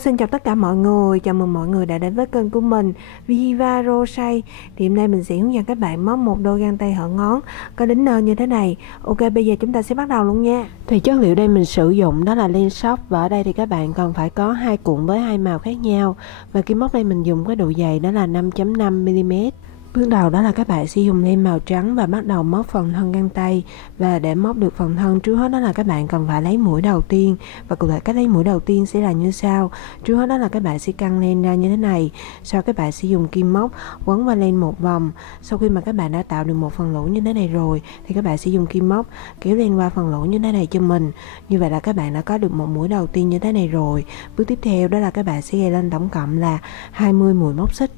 Xin chào tất cả mọi người, chào mừng mọi người đã đến với kênh của mình Viva Rosay. Thì hôm nay mình sẽ hướng dẫn các bạn móc một đôi găng tay hở ngón có đính nơ như thế này. Ok, bây giờ chúng ta sẽ bắt đầu luôn nha. Thì chất liệu đây mình sử dụng đó là len shop, và ở đây thì các bạn cần phải có 2 cuộn với 2 màu khác nhau. Và kim móc đây mình dùng cái độ dày đó là 5.5 mm. Bước đầu đó là các bạn sẽ dùng len màu trắng và bắt đầu móc phần thân găng tay. Và để móc được phần thân, trước hết đó là các bạn cần phải lấy mũi đầu tiên. Và cụ thể cách lấy mũi đầu tiên sẽ là như sau. Trước hết đó là các bạn sẽ căng len ra như thế này. Sau các bạn sẽ dùng kim móc quấn qua len một vòng. Sau khi mà các bạn đã tạo được một phần lỗ như thế này rồi thì các bạn sẽ dùng kim móc kéo len qua phần lỗ như thế này cho mình. Như vậy là các bạn đã có được một mũi đầu tiên như thế này rồi. Bước tiếp theo đó là các bạn sẽ gài lên tổng cộng là 20 mũi móc xích.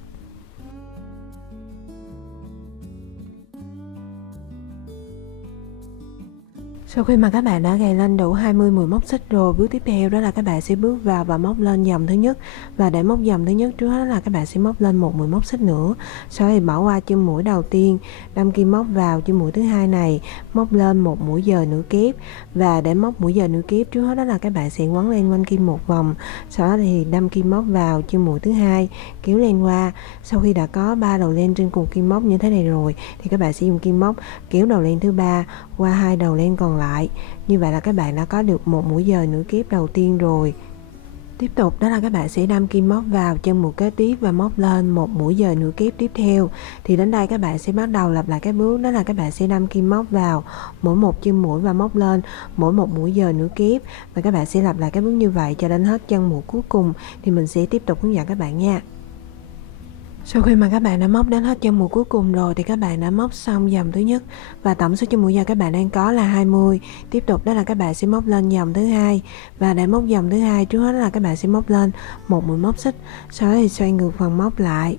Sau khi mà các bạn đã gài lên đủ 20 mũi móc xích rồi, bước tiếp theo đó là các bạn sẽ bước vào và móc lên dòng thứ nhất. Và để móc dòng thứ nhất, trước hết là các bạn sẽ móc lên một mũi móc xích nữa. Sau đó thì bỏ qua chân mũi đầu tiên, đâm kim móc vào chân mũi thứ hai này, móc lên một mũi dời nửa kép. Và để móc mũi dời nửa kép, trước hết đó là các bạn sẽ quấn len quanh kim một vòng. Sau đó thì đâm kim móc vào chân mũi thứ hai, kéo len qua. Sau khi đã có 3 đầu len trên cùng kim móc như thế này rồi thì các bạn sẽ dùng kim móc kéo đầu len thứ ba qua 2 đầu len còn lại. Như vậy là các bạn đã có được một mũi dời nửa kép đầu tiên rồi. Tiếp tục đó là các bạn sẽ đâm kim móc vào chân mũi kế tiếp và móc lên một mũi dời nửa kép tiếp theo. Thì đến đây các bạn sẽ bắt đầu lặp lại các bước, đó là các bạn sẽ đâm kim móc vào mỗi một chân mũi và móc lên mỗi một mũi dời nửa kép. Và các bạn sẽ lặp lại các bước như vậy cho đến hết chân mũi cuối cùng. Thì mình sẽ tiếp tục hướng dẫn các bạn nha. Sau khi mà các bạn đã móc đến hết chân mũi cuối cùng rồi thì các bạn đã móc xong dòng thứ nhất và tổng số chân mũi dời các bạn đang có là 20. Tiếp tục đó là các bạn sẽ móc lên dòng thứ hai, và để móc dòng thứ hai, trước hết là các bạn sẽ móc lên một mũi móc xích, sau đó thì xoay ngược phần móc lại.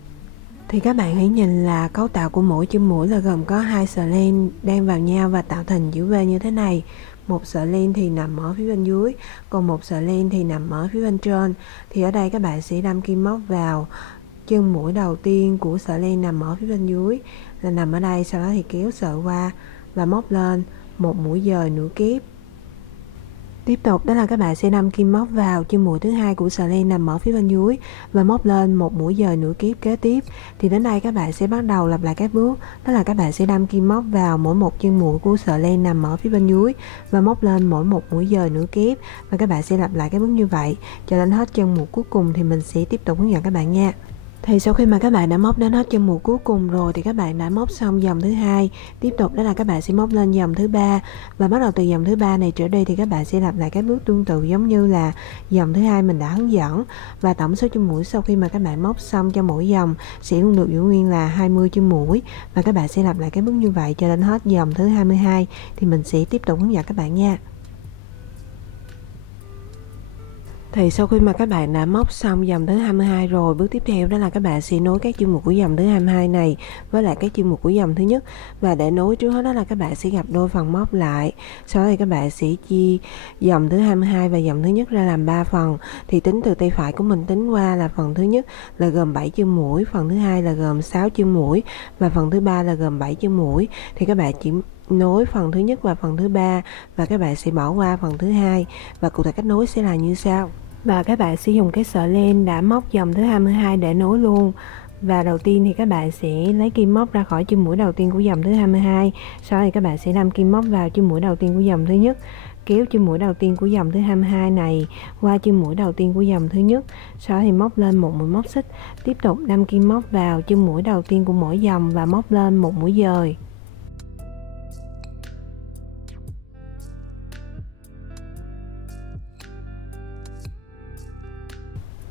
Thì các bạn hãy nhìn là cấu tạo của mỗi chân mũi là gồm có 2 sợi len đan vào nhau và tạo thành chữ V như thế này. Một sợi len thì nằm ở phía bên dưới, còn một sợi len thì nằm ở phía bên trên. Thì ở đây các bạn sẽ đâm kim móc vào chân mũi đầu tiên của sợi len nằm ở phía bên dưới là nằm ở đây, sau đó thì kéo sợi qua và móc lên một mũi dời nửa kép. Tiếp tục đó là các bạn sẽ đâm kim móc vào chân mũi thứ hai của sợi len nằm ở phía bên dưới và móc lên một mũi dời nửa kép kế tiếp. Thì đến đây các bạn sẽ bắt đầu lặp lại các bước, đó là các bạn sẽ đâm kim móc vào mỗi một chân mũi của sợi len nằm ở phía bên dưới và móc lên mỗi một mũi dời nửa kép. Và các bạn sẽ lặp lại các bước như vậy cho đến hết chân mũi cuối cùng. Thì mình sẽ tiếp tục hướng dẫn các bạn nha. Thì sau khi mà các bạn đã móc đến hết chân mũi cuối cùng rồi thì các bạn đã móc xong dòng thứ hai. Tiếp tục đó là các bạn sẽ móc lên dòng thứ ba, và bắt đầu từ dòng thứ ba này trở đi thì các bạn sẽ lặp lại các bước tương tự giống như là dòng thứ hai mình đã hướng dẫn. Và tổng số chân mũi sau khi mà các bạn móc xong cho mỗi dòng sẽ luôn được giữ nguyên là 20 chân mũi, và các bạn sẽ lặp lại các bước như vậy cho đến hết dòng thứ 22. Thì mình sẽ tiếp tục hướng dẫn các bạn nha. Thì sau khi mà các bạn đã móc xong dòng thứ 22 rồi, bước tiếp theo đó là các bạn sẽ nối các chân mũi của dòng thứ 22 này với lại các chân mũi của dòng thứ nhất. Và để nối trước hết đó là các bạn sẽ gập đôi phần móc lại. Sau đó thì các bạn sẽ chia dòng thứ 22 và dòng thứ nhất ra làm 3 phần. Thì tính từ tay phải của mình tính qua là phần thứ nhất là gồm 7 chân mũi, phần thứ hai là gồm 6 chân mũi và phần thứ ba là gồm 7 chân mũi. Thì các bạn chỉ nối phần thứ nhất và phần thứ ba và các bạn sẽ bỏ qua phần thứ hai. Và cụ thể cách nối sẽ là như sau. Và các bạn sẽ dùng cái sợi len đã móc dòng thứ 22 để nối luôn. Và đầu tiên thì các bạn sẽ lấy kim móc ra khỏi chân mũi đầu tiên của dòng thứ 22. Sau đó thì các bạn sẽ đâm kim móc vào chân mũi đầu tiên của dòng thứ nhất, kéo chân mũi đầu tiên của dòng thứ 22 này qua chân mũi đầu tiên của dòng thứ nhất. Sau đó thì móc lên một mũi móc xích, tiếp tục đâm kim móc vào chân mũi đầu tiên của mỗi dòng và móc lên một mũi dời.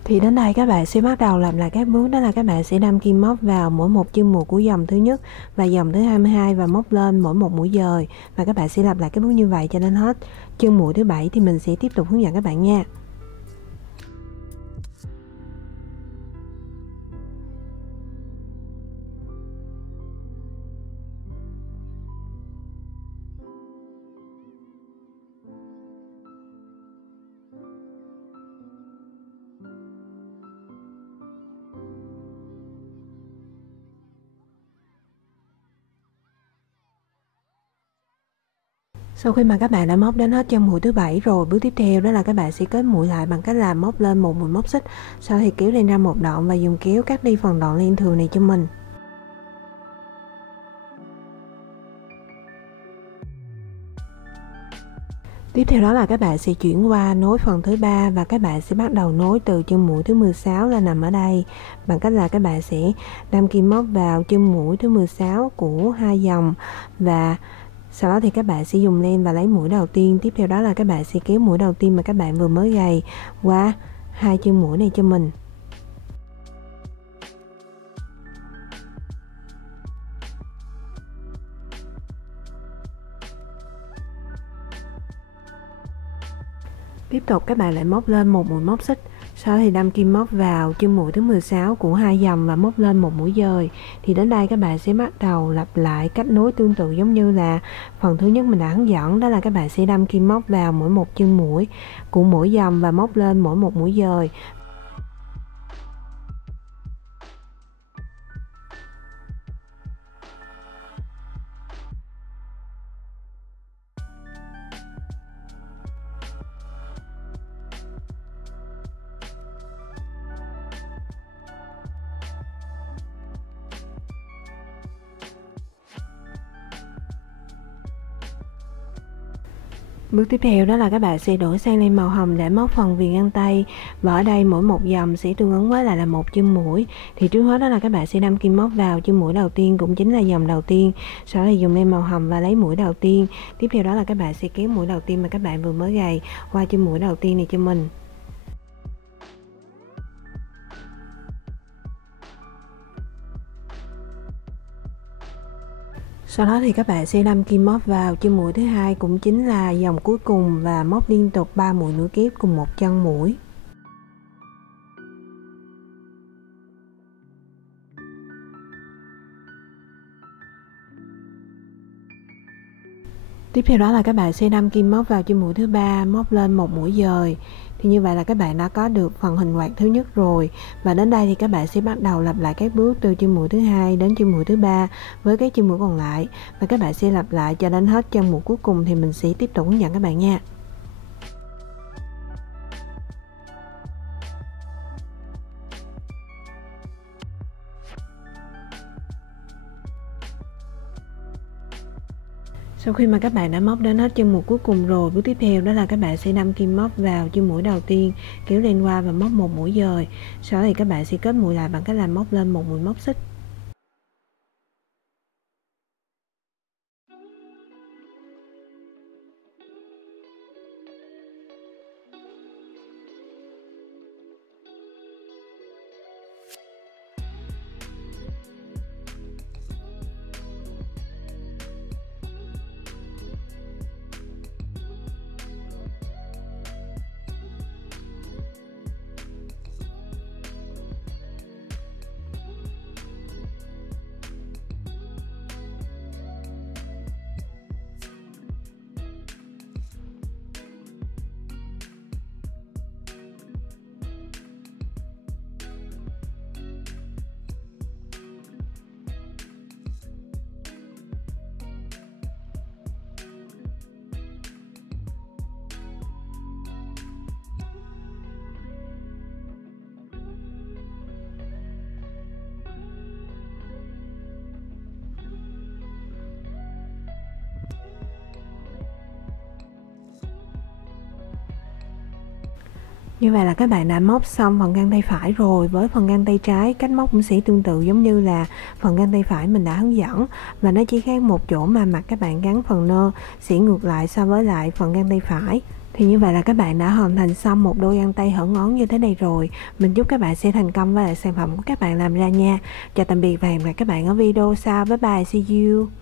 Thì đến đây các bạn sẽ bắt đầu làm lại các bước, đó là các bạn sẽ đâm kim móc vào mỗi một chân mũi của dòng thứ nhất và dòng thứ 22 và móc lên mỗi một mũi dời. Và các bạn sẽ lặp lại các bước như vậy cho đến hết chân mũi thứ 7. Thì mình sẽ tiếp tục hướng dẫn các bạn nha. Sau khi mà các bạn đã móc đến hết chân mũi thứ 7 rồi, bước tiếp theo đó là các bạn sẽ kết mũi lại bằng cách là móc lên một mũi móc xích, sau đó thì kéo lên ra một đoạn và dùng kéo cắt đi phần đoạn len thừa này cho mình. Tiếp theo đó là các bạn sẽ chuyển qua nối phần thứ 3 và các bạn sẽ bắt đầu nối từ chân mũi thứ 16 là nằm ở đây, bằng cách là các bạn sẽ đâm kim móc vào chân mũi thứ 16 của hai dòng, và sau đó thì các bạn sẽ dùng len và lấy mũi đầu tiên. Tiếp theo đó là các bạn sẽ kéo mũi đầu tiên mà các bạn vừa mới gầy qua hai chân mũi này cho mình. Tiếp tục các bạn lại móc lên một mũi móc xích, sau đó thì đâm kim móc vào chân mũi thứ 16 của hai dòng và móc lên một mũi dời. Thì đến đây các bạn sẽ bắt đầu lặp lại cách nối tương tự giống như là phần thứ nhất mình đã hướng dẫn, đó là các bạn sẽ đâm kim móc vào mỗi một chân mũi của mỗi dòng và móc lên mỗi một mũi dời. Bước tiếp theo đó là các bạn sẽ đổi sang len màu hồng để móc phần viền găng tay, và ở đây mỗi một dòng sẽ tương ứng với lại là một chân mũi. Thì trước hết đó là các bạn sẽ đâm kim móc vào chân mũi đầu tiên, cũng chính là dòng đầu tiên, sau đó thì dùng len màu hồng và lấy mũi đầu tiên. Tiếp theo đó là các bạn sẽ kéo mũi đầu tiên mà các bạn vừa mới gầy qua chân mũi đầu tiên này cho mình. Sau đó thì các bạn sẽ đâm kim móc vào chân mũi thứ hai, cũng chính là dòng cuối cùng, và móc liên tục 3 mũi nối kép cùng một chân mũi. Tiếp theo đó là các bạn sẽ đâm kim móc vào chân mũi thứ ba, móc lên một mũi dời. Thì như vậy là các bạn đã có được phần hình quạt thứ nhất rồi. Và đến đây thì các bạn sẽ bắt đầu lặp lại các bước từ chân mũi thứ hai đến chân mũi thứ ba với các chân mũi còn lại, và các bạn sẽ lặp lại cho đến hết chân mũi cuối cùng thì mình sẽ tiếp tục hướng dẫn các bạn nha. Sau khi mà các bạn đã móc đến hết chân mũi cuối cùng rồi, bước tiếp theo đó là các bạn sẽ đâm kim móc vào chân mũi đầu tiên, kéo lên qua và móc một mũi dời. Sau đó thì các bạn sẽ kết mũi lại bằng cách là móc lên một mũi móc xích. Như vậy là các bạn đã móc xong phần găng tay phải rồi. Với phần găng tay trái, cách móc cũng sẽ tương tự giống như là phần găng tay phải mình đã hướng dẫn, và nó chỉ khác một chỗ mà mặt các bạn gắn phần nơ sẽ ngược lại so với lại phần găng tay phải. Thì như vậy là các bạn đã hoàn thành xong một đôi găng tay hở ngón như thế này rồi. Mình chúc các bạn sẽ thành công với lại sản phẩm của các bạn làm ra nha. Chào tạm biệt và hẹn gặp lại các bạn ở video sau. Bye bye, see you.